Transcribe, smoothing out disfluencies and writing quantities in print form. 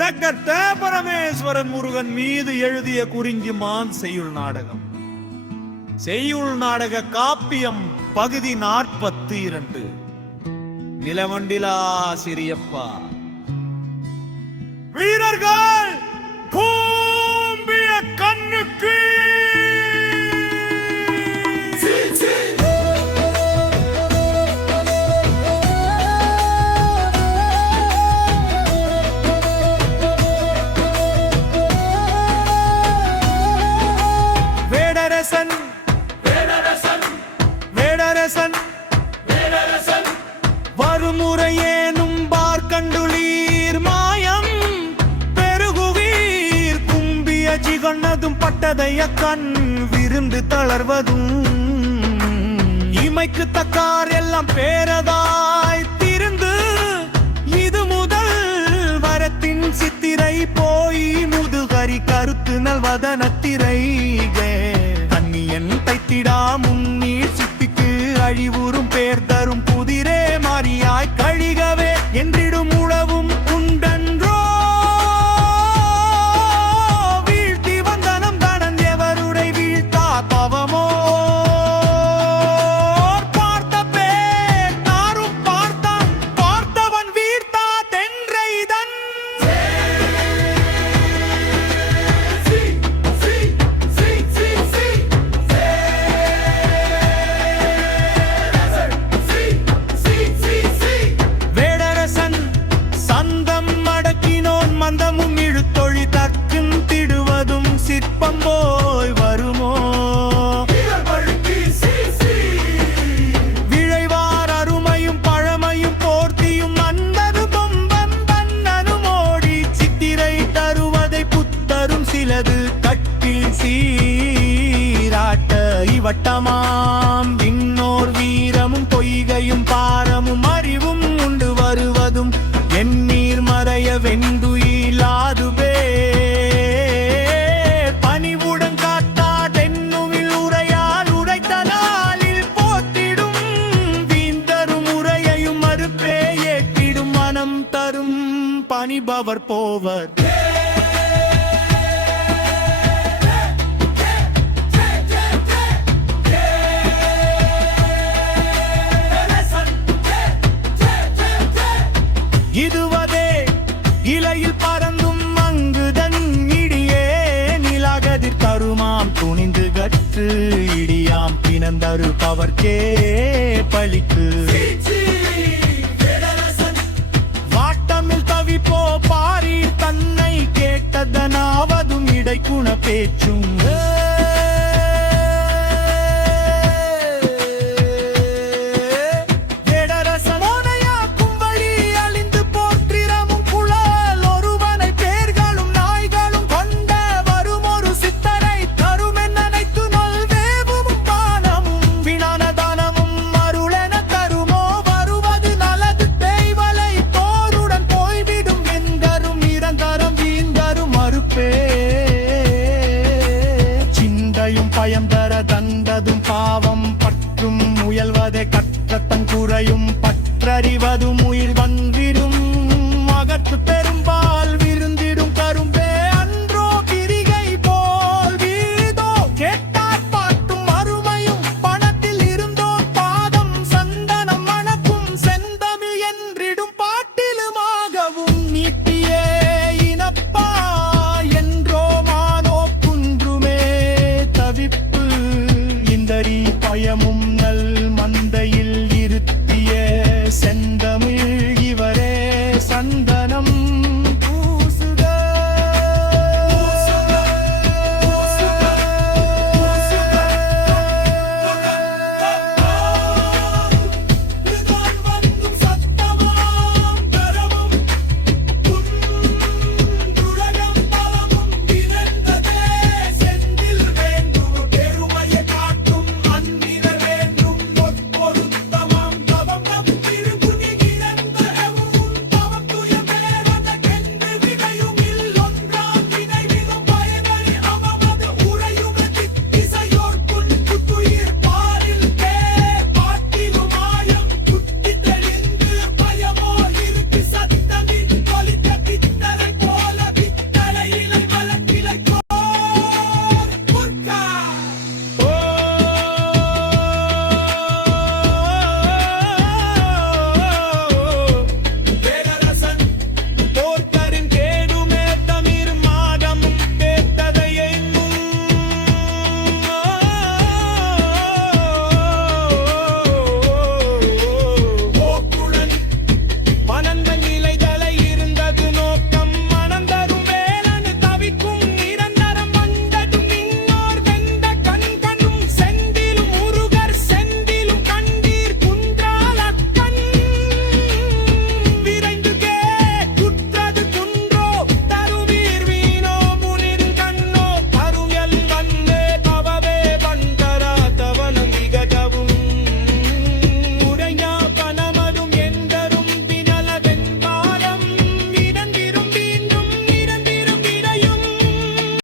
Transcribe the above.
தக்கத்த பரமேஸ்வரன் முருகன் மீது எழுதிய குறிஞ்சிமான் செய்யுள் நாடகம். செய்யுள் நாடக காப்பியம் பகுதி 42. நிலமண்டிலா சிறியப்பா. வீரர்கள் கூம்பிய கண்ணுக்கு வருமுறையேனும் பார்க்கண்டுளீர் மாயம் பெருகுவீர் கும்பிய ஜிகொன்னதும் பட்டதைய கண் விருந்து தளர்வதும் இமைக்கு தக்கார் எல்லாம் பேரதாய் திருந்து இது முதல் வரத்தின் சித்திரை போய் முதுகரி கருத்து நல்வதனத்திரை கண்ணியன் தைத்திடா முன்னீர் சிப்பிக்கு அழிவுறும் பேர் தரும் புதிரே மாறியாய் கழிகவே என்றிடும் உழவும் உண்டன்றோ வீழ்த்தி வந்தனம் தனன் எவருடை வீழ்த்தா பவமோ பார்த்த பேர் தாரும் பார்த்தான் பார்த்தவன் வீழ்த்தா தென்றைதன் மந்தமும் இழுத்தொழி தற்கும் திடுவதும் சிற்பம் போய் வருமோ விழைவார் அருமையும் பழமையும் போர்த்தியும் அன்பது பொம்பம் பன்னனும் ஓடி சித்திரை தருவதை புத்தரும் சிலது கட்டில் சீராட்ட இவட்டமாம் இன்னோர் வீரமும் பொய்கையும் பாரமும் அறிவும் உண்டு வருவதும் எண்ணீர் மறைய வெண்டுயிலாதுவே பணிவுடன் காத்தாடென்னுமில் உரையால் உரைத்தலாலில் போத்திடும் வீந்தரும் உரையையும் மறுப்பே ஏற்றிடும் மனம் தரும் பணிபவர் போவர் இதுவதே இலையில் பறந்தும் அங்குதன் இடியே நிலாகதிர் தருமாம் துணிந்து கற்று இடியாம் பிணந்தரு பவர்க்கே பழிக்கு வாட்டமில் தவிப்போ பாரீர் தன்னை கேட்டதனாவதும் இடைக்குண பேச்சும் பயம் தர தந்ததும் பாவம் பற்றும் முயல்வதை கற்றத்தன் குறையும் பற்றறிவதும் உயிர் வந்திடும் அகற்று பெரும்பால் விருந்திடும் கரும்பே அன்றோ கிரிகை போல் வீதோ கேட்டார் பாட்டும் அருமையும் பணத்தில் இருந்தோ பாதம் சந்தனம் மணக்கும் செந்தமிழ் என்றிடும் பாட்டிலுமாகவும் நீட்டியே இனப்பா என்றோ மானோ குன்றுமே தவிப்பு இந்தரி பயமும் நல் மந்தையில் இருத்திய செந்தமிழ் இவரே சந்த